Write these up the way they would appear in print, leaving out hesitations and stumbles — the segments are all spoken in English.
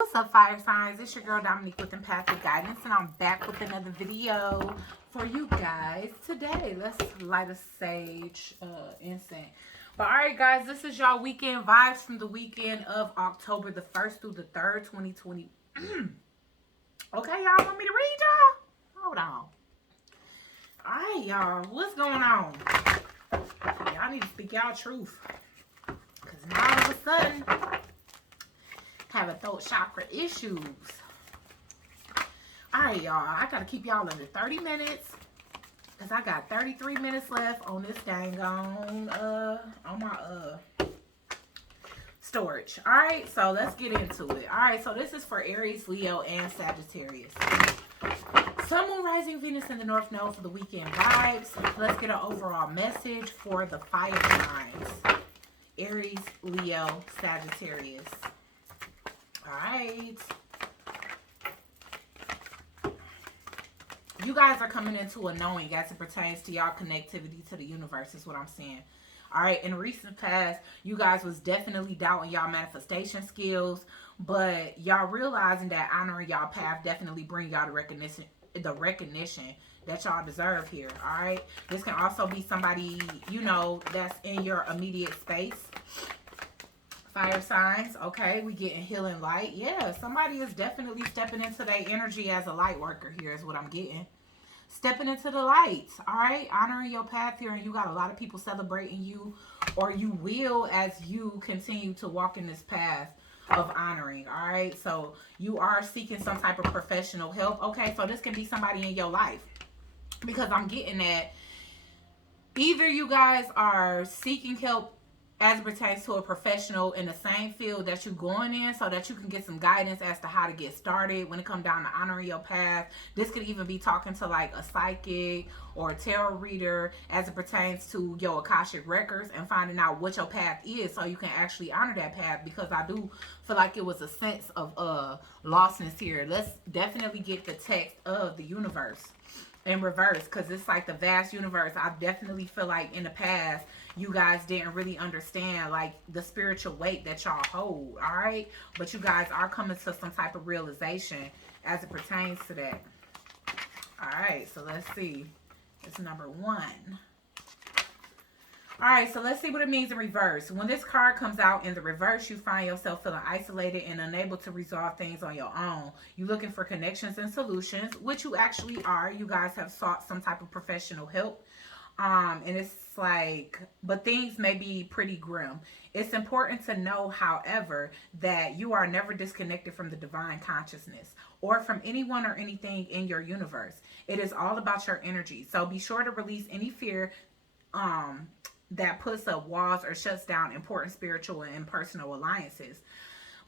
What's up, fire signs? It's your girl Dominique with Empathic Guidance, and I'm back with another video for you guys today. Let's light a sage incense. But all right, guys, this is y'all weekend vibes from the weekend of October the 1st through the 3rd, 2020. Okay, y'all want me to read y'all? Hold on. All right, y'all, what's going on? Y'all need to speak y'all truth, because now all of a sudden having throat chakra issues. Alright, y'all. I gotta keep y'all under 30 minutes. Because I got 33 minutes left on this dang on my storage. Alright, so let's get into it. Alright, so this is for Aries, Leo, and Sagittarius. Sun, Moon, Rising, Venus in the North Node for the weekend vibes. Let's get an overall message for the fire signs. Aries, Leo, Sagittarius. Alright. You guys are coming into a knowing as it pertains to y'all connectivity to the universe is what I'm saying. Alright, in recent past, you guys was definitely doubting y'all manifestation skills, but y'all realizing that honoring y'all path definitely bring y'all the recognition that y'all deserve here. Alright. This can also be somebody, you know, that's in your immediate space. Fire signs, okay, we getting healing light. Yeah, somebody is definitely stepping into their energy as a light worker here is what I'm getting. Stepping into the light, all right? Honoring your path here, and you got a lot of people celebrating you, or you will as you continue to walk in this path of honoring, all right? So you are seeking some type of professional help. Okay, so this can be somebody in your life, because I'm getting that either you guys are seeking help as it pertains to a professional in the same field that you're going in, so that you can get some guidance as to how to get started when it comes down to honoring your path. This could even be talking to like a psychic or a tarot reader as it pertains to your Akashic records and finding out what your path is so you can actually honor that path, because I do feel like it was a sense of lostness here. Let's definitely get the text of the universe in reverse, because it's like the vast universe. I definitely feel like in the past you guys didn't really understand like the spiritual weight that y'all hold, all right? But you guys are coming to some type of realization as it pertains to that. All right, so let's see. It's number 1. All right, so let's see what it means in reverse. When this card comes out in the reverse, you find yourself feeling isolated and unable to resolve things on your own. You're looking for connections and solutions, which you actually are. You guys have sought some type of professional help. And it's like, but things may be pretty grim. It's important to know, however, that you are never disconnected from the divine consciousness or from anyone or anything in your universe. It is all about your energy. So be sure to release any fear that puts up walls or shuts down important spiritual and personal alliances.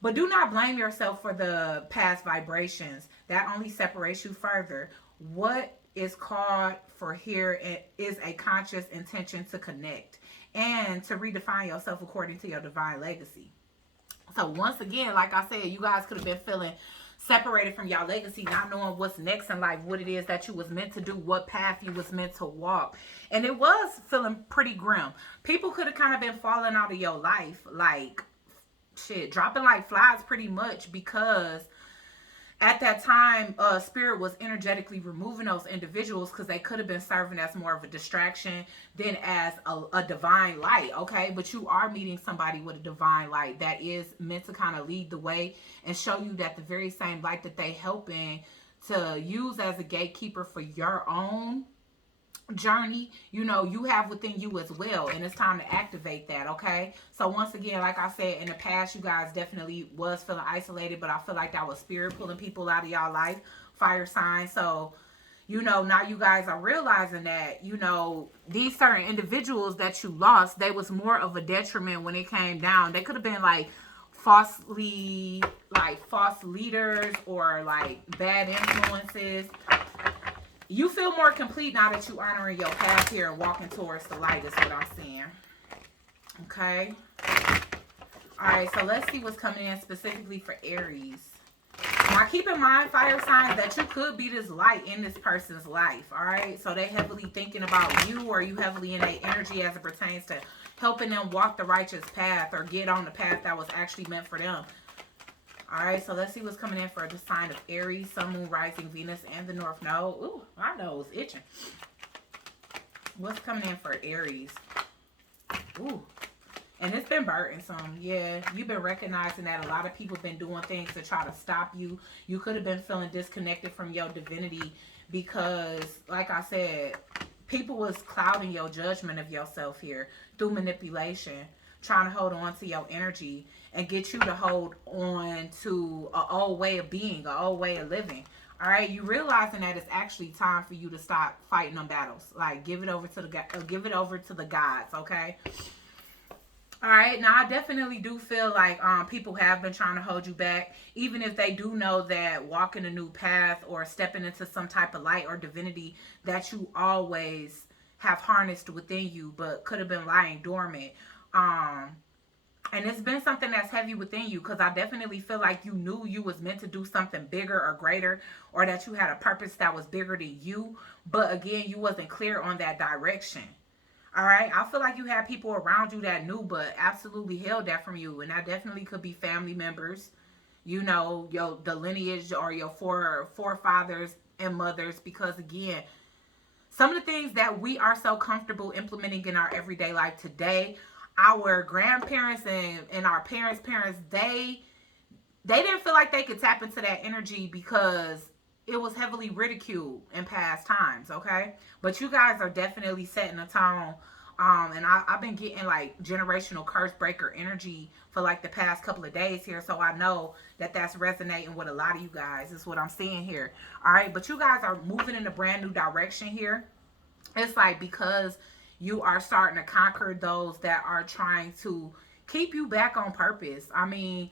But do not blame yourself for the past vibrations. That only separates you further. What is called for here is a conscious intention to connect and to redefine yourself according to your divine legacy. So once again, like I said, you guys could have been feeling separated from y'all legacy, not knowing what's next in life, what it is that you was meant to do, what path you was meant to walk. And it was feeling pretty grim. People could have kind of been falling out of your life like shit, dropping like flies pretty much, because at that time, spirit was energetically removing those individuals because they could have been serving as more of a distraction than as a divine light, okay? But you are meeting somebody with a divine light that is meant to kind of lead the way and show you that the very same light that they helping to use as a gatekeeper for your own journey, you know, you have within you as well, and it's time to activate that, okay? So once again, like I said, in the past you guys definitely was feeling isolated, but I feel like that was spirit pulling people out of y'all life, fire signs. So you know, now you guys are realizing that, you know, these certain individuals that you lost, they was more of a detriment when it came down. They could have been like false leaders or like bad influences. You feel more complete now that you honoring your path here and walking towards the light is what I'm saying. Okay. All right, so let's see what's coming in specifically for Aries. Now, keep in mind, fire signs, that you could be this light in this person's life, all right? So they heavily thinking about you, or you heavily in their energy as it pertains to helping them walk the righteous path or get on the path that was actually meant for them. All right, so let's see what's coming in for the sign of Aries, Sun, Moon, Rising, Venus, and the North Node. Ooh, my nose itching. What's coming in for Aries? Ooh. And it's been burning some. Yeah, you've been recognizing that a lot of people have been doing things to try to stop you. You could have been feeling disconnected from your divinity because, like I said, people was clouding your judgment of yourself here through manipulation, trying to hold on to your energy and get you to hold on to an old way of being, an old way of living. All right, you realizing that it's actually time for you to stop fighting them battles. Like, give it over to the gods, okay? All right, now I definitely do feel like people have been trying to hold you back, even if they do know that walking a new path or stepping into some type of light or divinity that you always have harnessed within you, but could have been lying dormant. And it's been something that's heavy within you, because I definitely feel like you knew you was meant to do something bigger or greater, or that you had a purpose that was bigger than you. But again, you wasn't clear on that direction. All right. I feel like you had people around you that knew, but absolutely held that from you. And that definitely could be family members, you know, the lineage or your forefathers and mothers. Because again, some of the things that we are so comfortable implementing in our everyday life today, our grandparents and our parents' they didn't feel like they could tap into that energy because it was heavily ridiculed in past times, okay? But you guys are definitely setting a tone. And I've been getting like generational curse breaker energy for like the past couple of days here. So I know that that's resonating with a lot of you guys. Is what I'm seeing here. All right. But you guys are moving in a brand new direction here. It's like because you are starting to conquer those that are trying to keep you back on purpose. I mean,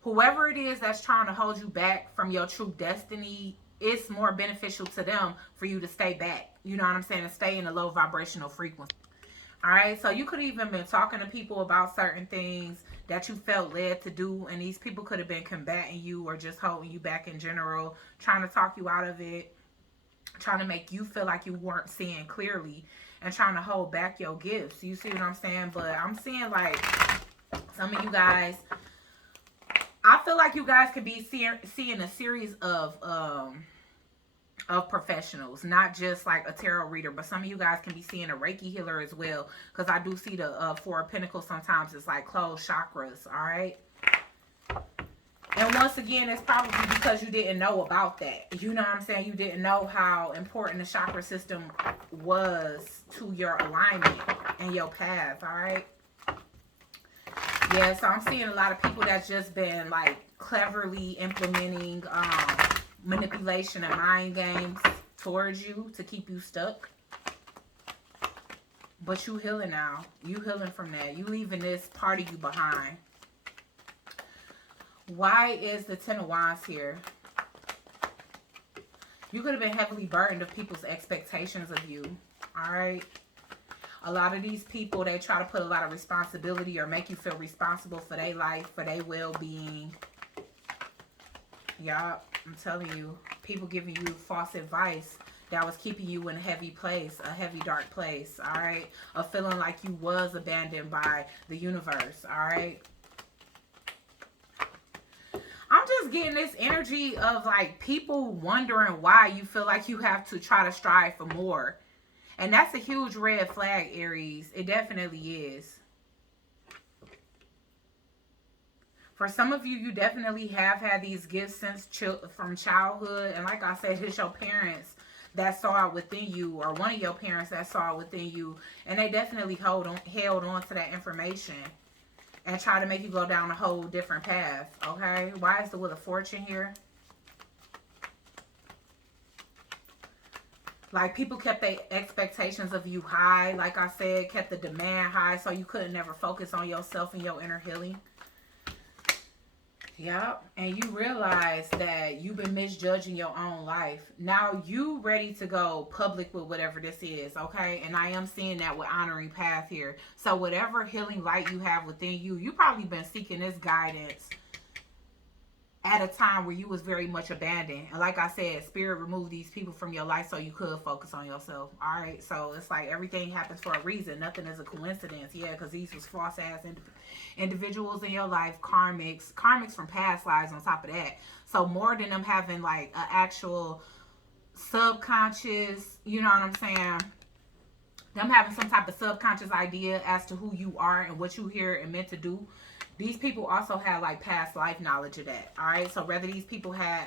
whoever it is that's trying to hold you back from your true destiny, it's more beneficial to them for you to stay back. You know what I'm saying? And stay in a low vibrational frequency. All right. So you could have even been talking to people about certain things that you felt led to do. And these people could have been combating you or just holding you back in general, trying to talk you out of it, trying to make you feel like you weren't seeing clearly and trying to hold back your gifts. You see what I'm saying? But I'm seeing like some of you guys, I feel like you guys could be seeing a series of professionals, not just like a tarot reader, but some of you guys can be seeing a Reiki healer as well, because I do see the Four of Pentacles sometimes it's like closed chakras. All right. And once again, it's probably because you didn't know about that. You know what I'm saying? You didn't know how important the chakra system was to your alignment and your path. All right. Yeah, so I'm seeing a lot of people that's just been like cleverly implementing manipulation and mind games towards you to keep you stuck. But you healing now. You healing from that. You leaving this part of you behind. Why is the Ten of Wands here? You could have been heavily burdened of people's expectations of you. All right. A lot of these people, they try to put a lot of responsibility or make you feel responsible for their life, for their well-being. Y'all, I'm telling you, people giving you false advice that was keeping you in a heavy place, a heavy, dark place, all right? A feeling like you was abandoned by the universe, all right? I'm just getting this energy of like people wondering why you feel like you have to try to strive for more. And that's a huge red flag, Aries. It definitely is. For some of you, you definitely have had these gifts since from childhood. And like I said, it's your parents that saw it within you, or one of your parents that saw it within you. And they definitely held on to that information and try to make you go down a whole different path. Okay? Why is the Wheel of Fortune here? Like, people kept their expectations of you high. Like I said, kept the demand high, so you couldn't never focus on yourself and your inner healing. Yep. And you realize that you've been misjudging your own life. Now you ready to go public with whatever this is, okay? And I am seeing that with honoring path here. So whatever healing light you have within you, you probably been seeking this guidance at a time where you was very much abandoned. And like I said, spirit removed these people from your life so you could focus on yourself. All right. So it's like everything happens for a reason. Nothing is a coincidence. Yeah, because these was false ass individuals in your life, karmics from past lives on top of that. So more than them having like an actual subconscious, you know what I'm saying? Them having some type of subconscious idea as to who you are and what you here and meant to do. These people also had like past life knowledge of that. All right. So whether these people had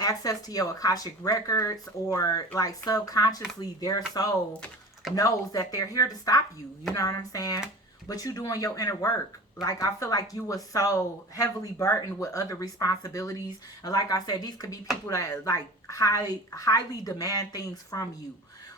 access to your Akashic records or like subconsciously their soul knows that they're here to stop you. You know what I'm saying? But you doing your inner work. Like I feel like you was so heavily burdened with other responsibilities. And like I said, these could be people that like highly demand things from you.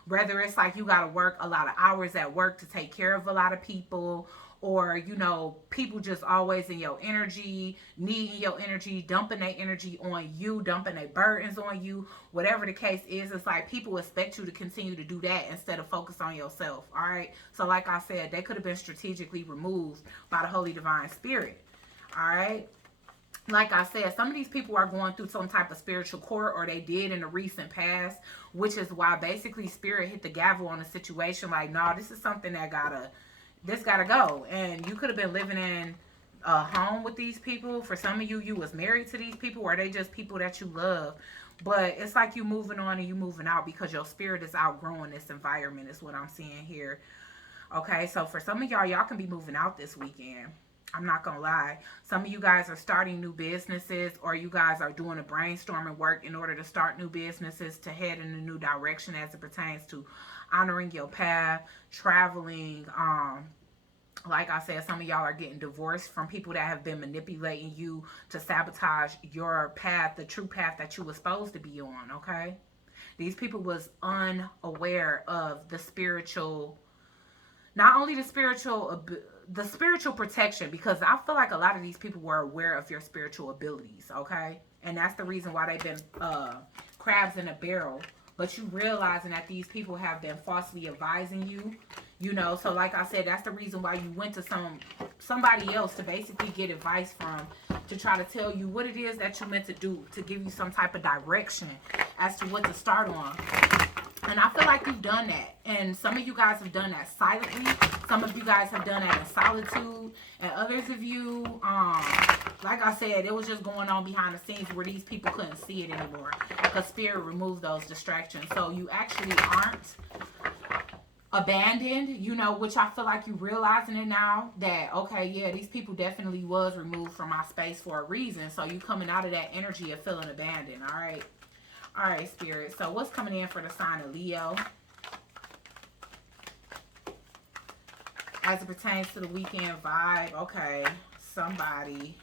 Whether it's like you got to work a lot of hours at work to take care of a lot of people, or you know, people just always in your energy, needing your energy, dumping their energy on you, dumping their burdens on you, whatever the case is. It's like people expect you to continue to do that instead of focus on yourself. All right. So like I said, they could have been strategically removed by the Holy Divine Spirit. All right. Like I said, some of these people are going through some type of spiritual court, or they did in the recent past, which is why basically spirit hit the gavel on the situation. Like, no, this is something that gotta go. And you could have been living in a home with these people. For some of you, you was married to these people, or they just people that you love. But it's like you moving on and you moving out because your spirit is outgrowing this environment, is what I'm seeing here. Okay, so for some of y'all can be moving out this weekend. I'm not gonna lie. Some of you guys are starting new businesses, or you guys are doing a brainstorming work in order to start new businesses to head in a new direction as it pertains to honoring your path, traveling. Like I said, some of y'all are getting divorced from people that have been manipulating you to sabotage your path, the true path that you were supposed to be on. Okay, these people was unaware of the spiritual, not only the spiritual protection, because I feel like a lot of these people were aware of your spiritual abilities, okay? And that's the reason why they've been crabs in a barrel. But you realizing that these people have been falsely advising you, you know. So like I said, that's the reason why you went to somebody else to basically get advice from, to try to tell you what it is that you meant to do, to give you some type of direction as to what to start on. And I feel like you've done that. And some of you guys have done that silently. Some of you guys have done that in solitude. And others of you, like I said, it was just going on behind the scenes where these people couldn't see it anymore, because spirit removed those distractions. So you actually aren't abandoned, you know, which I feel like you realizing it now, that, okay, yeah, these people definitely was removed from my space for a reason. So you coming out of that energy of feeling abandoned, all right? All right, Spirit. So what's coming in for the sign of Leo as it pertains to the weekend vibe? Okay, somebody.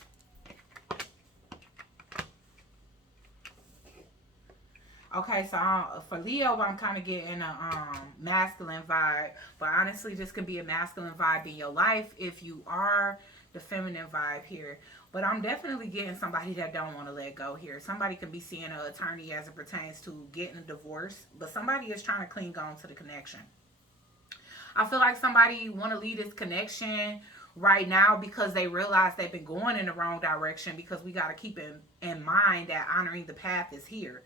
Okay, so for Leo, I'm kind of getting a masculine vibe. But honestly, this could be a masculine vibe in your life if you are the feminine vibe here. But I'm definitely getting somebody that don't want to let go here. Somebody could be seeing an attorney as it pertains to getting a divorce, but somebody is trying to cling on to the connection. I feel like somebody want to leave this connection right now because they realize they've been going in the wrong direction, because we got to keep in mind that honoring the path is here.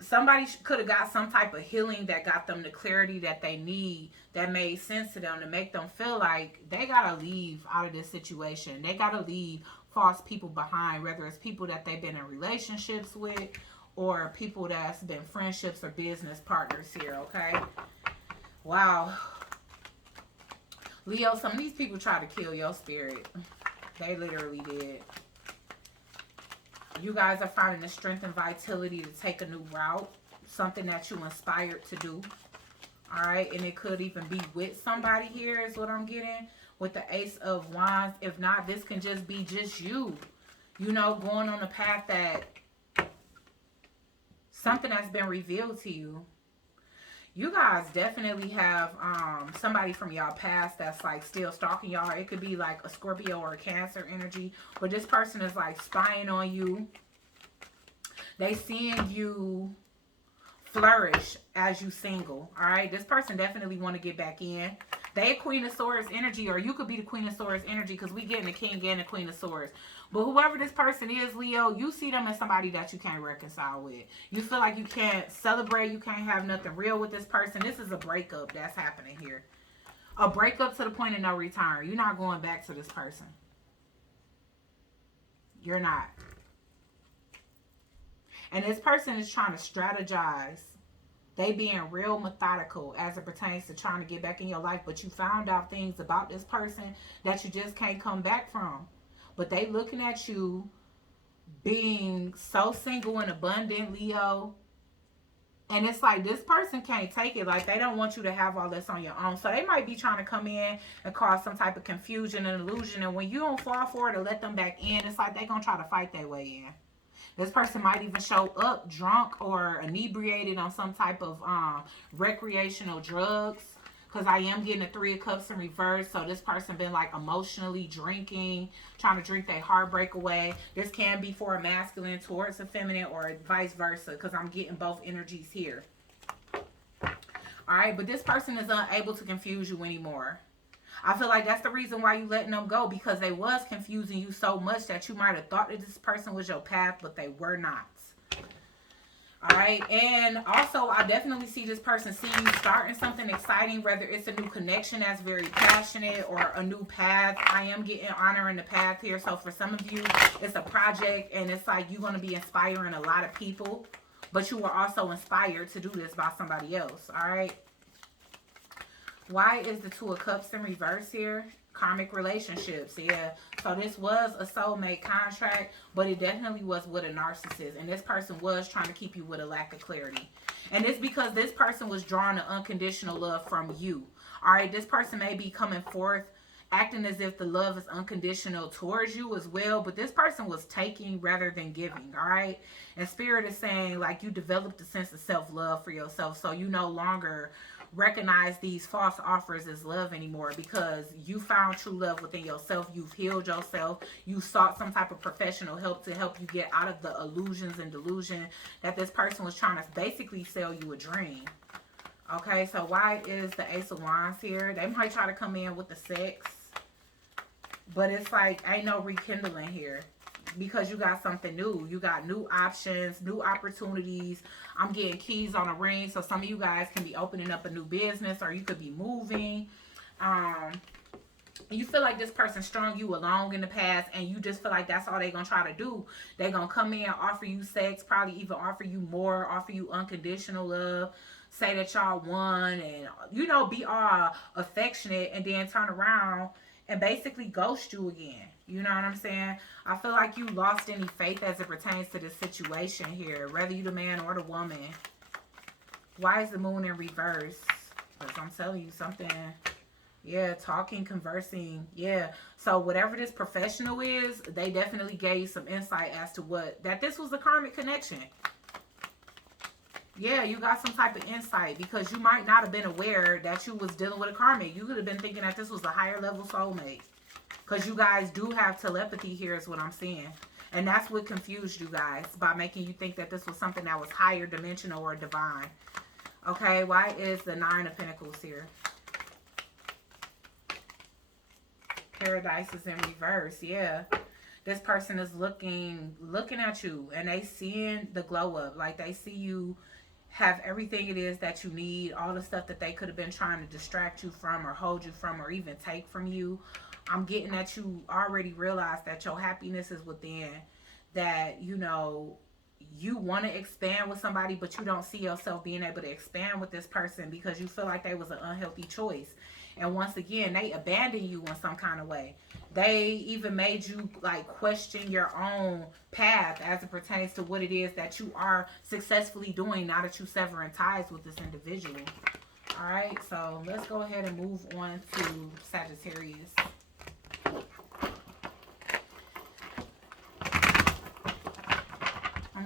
Somebody could have got some type of healing that got them the clarity that they need, that made sense to them, to make them feel like they gotta leave out of this situation. They gotta leave false people behind, whether it's people that they've been in relationships with, or people that's been friendships or business partners here. Okay, wow, Leo, some of these people try to kill your spirit. They literally did. You guys are finding the strength and vitality to take a new route, something that you inspired to do. All right, and it could even be with somebody here, is what I'm getting, with the Ace of Wands. If not, this can just be just you, you know, going on the path that something that's been revealed to you. You guys definitely have somebody from y'all past that's like still stalking y'all. It could be like a Scorpio or a Cancer energy, but this person is like spying on you. They seeing you flourish as you single. All right, this person definitely want to get back in. They Queen of Swords energy, or you could be the Queen of Swords energy, because we getting the King and the Queen of Swords. But whoever this person is, Leo, you see them as somebody that you can't reconcile with. You feel like you can't celebrate, you can't have nothing real with this person. This is a breakup that's happening here. A breakup to the point of no return. You're not going back to this person. You're not. And this person is trying to strategize. They being real methodical as it pertains to trying to get back in your life. But you found out things about this person that you just can't come back from. But they looking at you being so single and abundant, Leo. And it's like this person can't take it. Like they don't want you to have all this on your own. So they might be trying to come in and cause some type of confusion and illusion. And when you don't fall for it or let them back in, it's like they're going to try to fight their way in. This person might even show up drunk or inebriated on some type of recreational drugs. Because I am getting a 3 of Cups in reverse. So this person been like emotionally drinking, trying to drink their heartbreak away. This can be for a masculine towards a feminine or vice versa. Because I'm getting both energies here. Alright, but this person is unable to confuse you anymore. I feel like that's the reason why you letting them go. Because they was confusing you so much that you might have thought that this person was your path. But they were not. Alright, and also I definitely see this person see you starting something exciting, whether it's a new connection that's very passionate or a new path. I am getting honor in the path here. So for some of you, it's a project and it's like you're going to be inspiring a lot of people, but you were also inspired to do this by somebody else. Alright, why is the 2 of Cups in reverse here? Karmic relationships, yeah. So this was a soulmate contract, but it definitely was with a narcissist. And this person was trying to keep you with a lack of clarity. And it's because this person was drawing an unconditional love from you. All right, this person may be coming forth acting as if the love is unconditional towards you as well. But this person was taking rather than giving, all right? And Spirit is saying, like, you developed a sense of self-love for yourself. So you no longer recognize these false offers as love anymore, because you found true love within yourself. You've healed yourself. You sought some type of professional help to help you get out of the illusions and delusion that this person was trying to basically sell you a dream. Okay, so why is the Ace of Wands here? They might try to come in with the sex, but it's like ain't no rekindling here. Because you got something new. You got new options, new opportunities. I'm getting keys on a ring. So some of you guys can be opening up a new business, or you could be moving. You feel like this person strung you along in the past, and you just feel like that's all they're going to try to do. They're going to come in, offer you sex, probably even offer you more, offer you unconditional love, say that y'all won, and, you know, be all affectionate, and then turn around and basically ghost you again. You know what I'm saying? I feel like you lost any faith as it pertains to this situation here, whether you the man or the woman. Why is the Moon in reverse? Because I'm telling you something. Yeah, talking, conversing. Yeah. So whatever this professional is, they definitely gave you some insight as to that this was a karmic connection. Yeah, you got some type of insight, because you might not have been aware that you was dealing with a karmic. You could have been thinking that this was a higher level soulmate. Because you guys do have telepathy here is what I'm seeing. And that's what confused you guys, by making you think that this was something that was higher dimensional or divine. Okay, why is the 9 of Pentacles here? Paradise is in reverse, yeah. This person is looking at you, and they seeing the glow up. Like they see you have everything it is that you need, all the stuff that they could have been trying to distract you from or hold you from or even take from you. I'm getting that you already realized that your happiness is within, that, you know, you want to expand with somebody, but you don't see yourself being able to expand with this person because you feel like they was an unhealthy choice. And once again, they abandoned you in some kind of way. They even made you like question your own path as it pertains to what it is that you are successfully doing now that you severing ties with this individual. All right, so let's go ahead and move on to Sagittarius.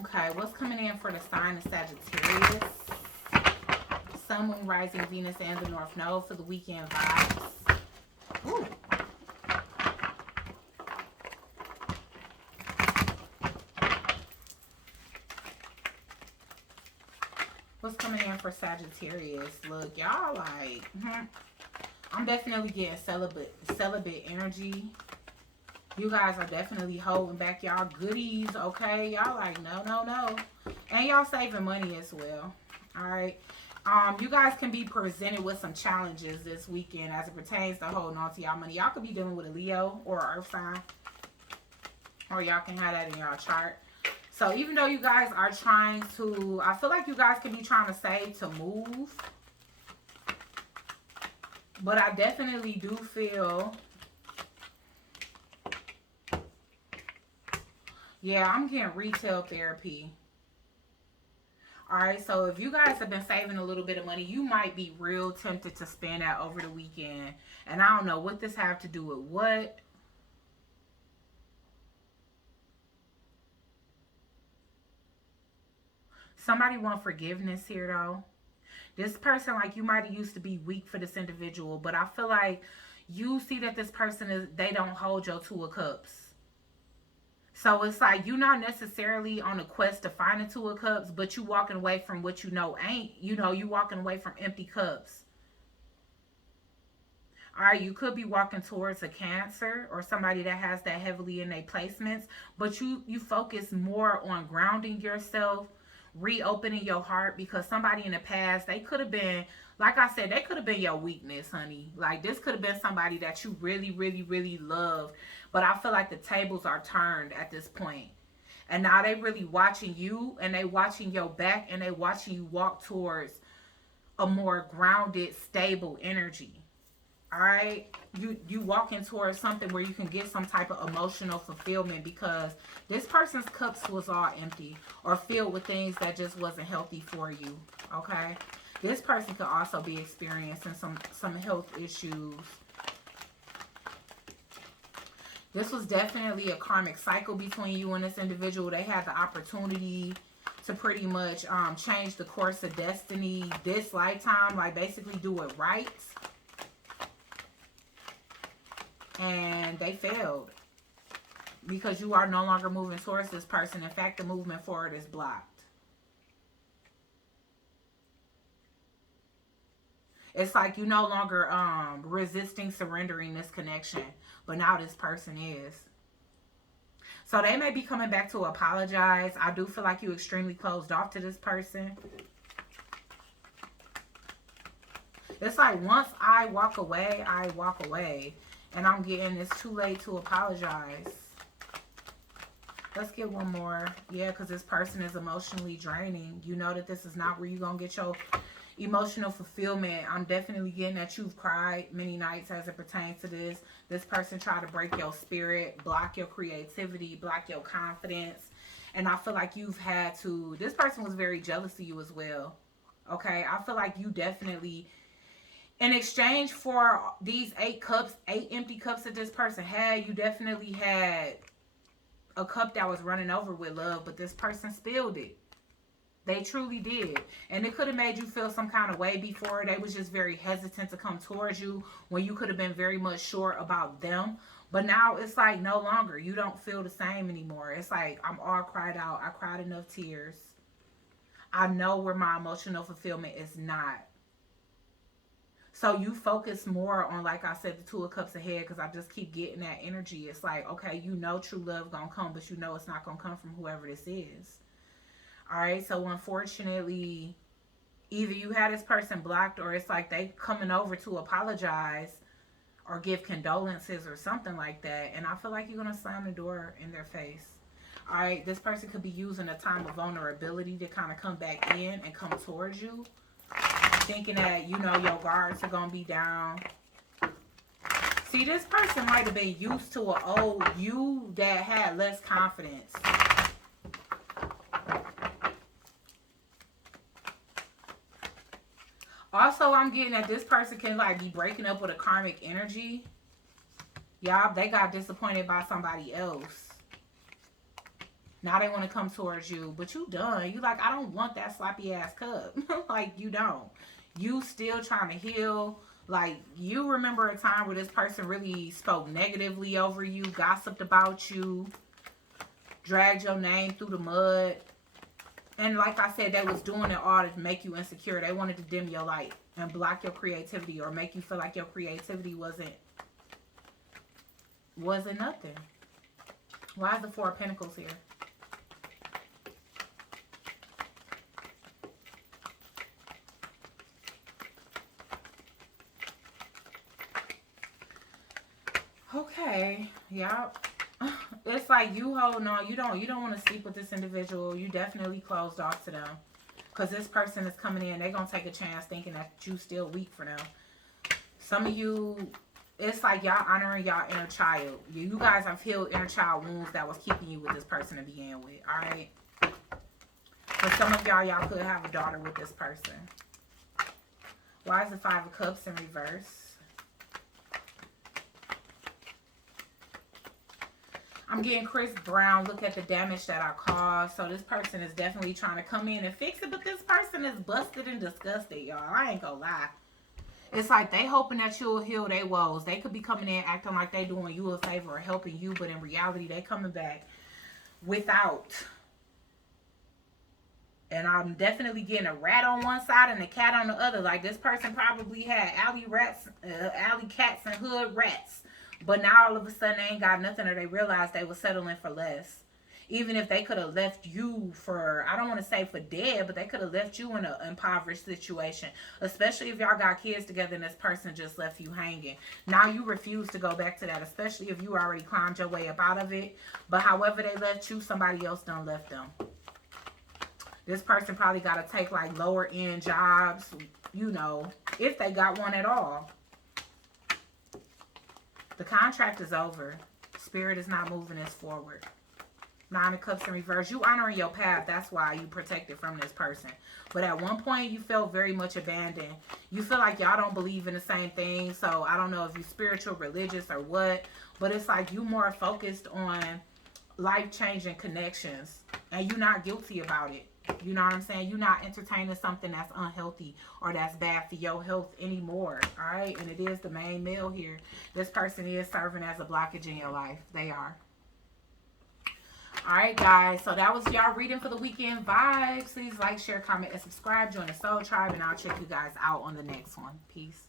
Okay, what's coming in for the sign of Sagittarius? Sun, Moon, Rising, Venus, and the North Node for the weekend vibes. Ooh. What's coming in for Sagittarius? Look, y'all like, I'm definitely getting celibate energy. You guys are definitely holding back y'all goodies, okay? Y'all like, no, no, no. And y'all saving money as well. All right. You guys can be presented with some challenges this weekend as it pertains to holding on to y'all money. Y'all could be dealing with a Leo or an Earth sign. Or y'all can have that in y'all chart. So even though you guys are trying to, I feel like you guys can be trying to save to move. But I definitely do feel, yeah, I'm getting retail therapy. All right, so if you guys have been saving a little bit of money, you might be real tempted to spend that over the weekend. And I don't know what this have to do with what. Somebody want forgiveness here, though. This person, like, you might have used to be weak for this individual, but I feel like you see that this person is, they don't hold your Two of Cups. So it's like you're not necessarily on a quest to find a Two of Cups, but you walking away from what you know ain't. You know, you walking away from empty cups. All right, you could be walking towards a Cancer or somebody that has that heavily in their placements, but you focus more on grounding yourself, reopening your heart, because somebody in the past, they could have been, like I said, they could have been your weakness, honey. Like, this could have been somebody that you really, really, really love. But I feel like the tables are turned at this point. And now they really watching you, and they watching your back, and they watching you walk towards a more grounded, stable energy. All right, you walking towards something where you can get some type of emotional fulfillment, because this person's cups was all empty or filled with things that just wasn't healthy for you. Okay, this person could also be experiencing some health issues. This was definitely a karmic cycle between you and this individual. They had the opportunity to pretty much change the course of destiny this lifetime, like basically do it right. And they failed because you are no longer moving towards this person. In fact, the movement forward is blocked. It's like you no longer resisting surrendering this connection, but now this person is. So they may be coming back to apologize. I do feel like you extremely closed off to this person. It's like once I walk away, I walk away. And I'm getting it's too late to apologize. Let's get one more. Yeah, because this person is emotionally draining. You know that this is not where you're going to get your emotional fulfillment. I'm definitely getting that you've cried many nights as it pertains to this. This person tried to break your spirit, block your creativity, block your confidence. And I feel like you've had to... This person was very jealous of you as well. Okay? I feel like you definitely... In exchange for these 8 cups, 8 empty cups that this person had, you definitely had a cup that was running over with love, but this person spilled it. They truly did. And it could have made you feel some kind of way before. They was just very hesitant to come towards you when you could have been very much sure about them. But now it's like no longer. You don't feel the same anymore. It's like I'm all cried out. I cried enough tears. I know where my emotional fulfillment is not. So you focus more on, like I said, the Two of Cups ahead, because I just keep getting that energy. It's like, okay, you know true love gonna come, but you know it's not gonna come from whoever this is. All right, so unfortunately, either you had this person blocked, or it's like they coming over to apologize or give condolences or something like that. And I feel like you're gonna slam the door in their face. All right, this person could be using a time of vulnerability to kind of come back in and come towards you, thinking that, you know, your guards are going to be down. See, this person might have been used to an old you that had less confidence. Also, I'm getting that this person can, like, be breaking up with a karmic energy. Y'all, they got disappointed by somebody else. Now they want to come towards you, but you done. You like, I don't want that sloppy ass cup. Like, you don't. You still trying to heal. Like, you remember a time where this person really spoke negatively over you, gossiped about you, dragged your name through the mud. And like I said, they was doing it all to make you insecure. They wanted to dim your light and block your creativity or make you feel like your creativity wasn't nothing. Why is the Four of Pentacles here? Okay, yeah. It's like you hold on. You don't want to sleep with this individual. You definitely closed off to them. Because this person is coming in. They're going to take a chance thinking that you still weak for them. Some of you, it's like y'all honoring y'all inner child. You guys have healed inner child wounds that was keeping you with this person to begin with. Alright? For some of y'all, y'all could have a daughter with this person. Why is the Five of Cups in reverse? I'm getting Chris Brown, look at the damage that I caused. So this person is definitely trying to come in and fix it. But this person is busted and disgusted, y'all. I ain't gonna lie. It's like they hoping that you'll heal their woes. They could be coming in acting like they doing you a favor or helping you. But in reality, they coming back without. And I'm definitely getting a rat on one side and a cat on the other. Like this person probably had alley cats and hood rats. But now all of a sudden they ain't got nothing, or they realized they was settling for less. Even if they could have left you for, I don't want to say for dead, but they could have left you in an impoverished situation. Especially if y'all got kids together and this person just left you hanging. Now you refuse to go back to that, especially if you already climbed your way up out of it. But however they left you, somebody else done left them. This person probably got to take like lower end jobs, you know, if they got one at all. The contract is over. Spirit is not moving us forward. Nine of Cups in reverse. You honoring your path. That's why you protected from this person. But at one point, you felt very much abandoned. You feel like y'all don't believe in the same thing. So I don't know if you're spiritual, religious, or what. But it's like you more focused on life-changing connections. And you're not guilty about it. You know what I'm saying? You're not entertaining something that's unhealthy or that's bad for your health anymore. All right? And it is the main male here. This person is serving as a blockage in your life. They are. All right, guys. So that was y'all reading for the weekend vibes. Please like, share, comment, and subscribe. Join the Soul Tribe. And I'll check you guys out on the next one. Peace.